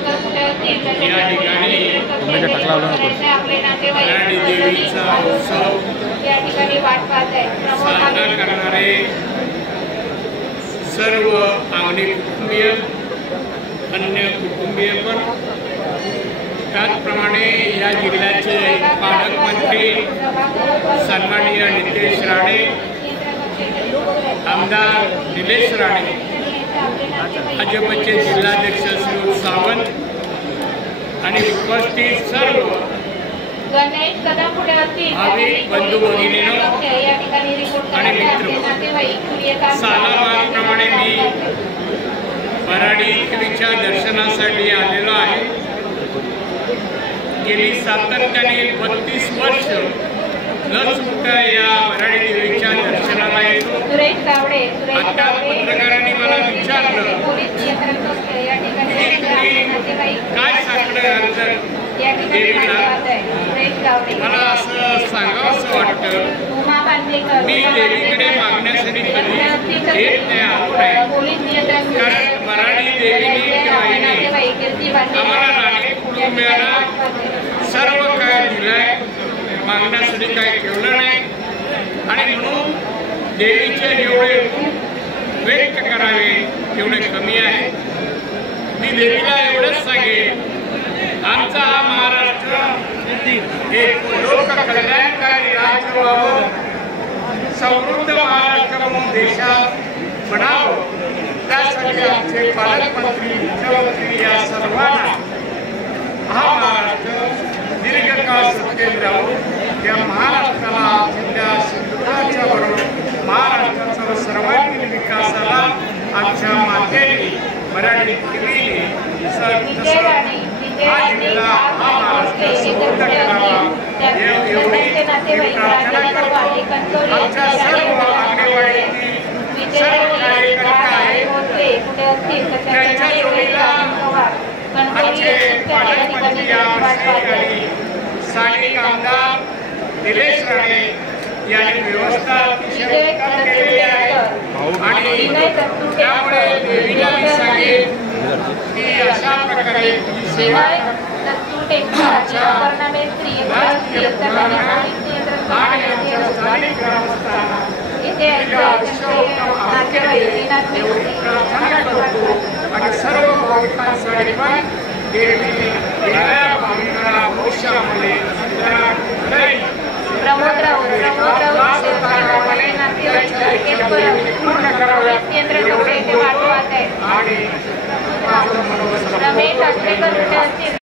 या ठिकाणी भराडी देवीचा उत्सव साजरा करणारे सर्व आंगणी कुटुंबीय, अन्य कुटुंबीय पण, त्याचप्रमाणे या जिल्ह्याचे पालकमंत्री सन्माननीय नितेश राणे, आमदार निलेश राणे, भाजपचे जिल्हाध्यक्ष श्री सावंत आणि उपस्थित सर्व भाविक बंधू भगिनींनो आणि मित्र, सालाबादप्रमाणे मी भराडी देवीच्या दर्शनासाठी आलेलो आहे। गेली सातत्याने 32 वर्ष न चुकता या भराडी देवीच्या दर्शनाला येतो। आता पत्रकारांनी मला विचारलं काय सांगण्यानंतर देवीला मला असं सांगावंसं वाटतं, मी देवीकडे मागण्यासाठी कधी येत नाही, आलो नाही, कारण भराडी देवीने किंवा हिने आम्हाला राणी कुटुंबियांना सर्व काय दिलंय, मागण्यासाठी काही ठेवलं नाही। आणि म्हणून देवीचे जेवढे व्यक्त करावे तेवढे कमी आहे। मी देवीला एवढंच सांगेन, आमचा हा महाराष्ट्र एक लोककल्याणकारी राज्य व्हावं, समृद्ध महाराष्ट्र म्हणून देशात बनावं, त्यासाठी आमचे पालकमंत्री, मुख्यमंत्री या सर्वांना हा महाराष्ट्र दीर्घकाळ सत्तेत राहून या महाराष्ट्राला जिल्ह्या सिंधुदुर्गाच्या बरोबर महाराष्ट्राचा सर्वांगीण विकासाला आमच्या मातेने भराडी देवीने हा जिल्हा हा महाराष्ट्र समृद्ध करावा एवढी प्रार्थना करतो। आमच्या सर्व आंगणेवाडीतील सर्व कार्यकर्ते आहेत, त्यांच्या जोडीला आमचे पालकमंत्री आणि स्थानिक आमदार निलेश राणे यांनी व्यवस्था केलेली आहे। आणि त्यामुळे देवीला मी सांगेन की अशा प्रकारे सेवा स्थानिक ग्रामस्थांना आणि सर्व भाविकांसाठी पण देवी भाविकांना भविष्यामध्ये पूर्ण कराव्यात आणि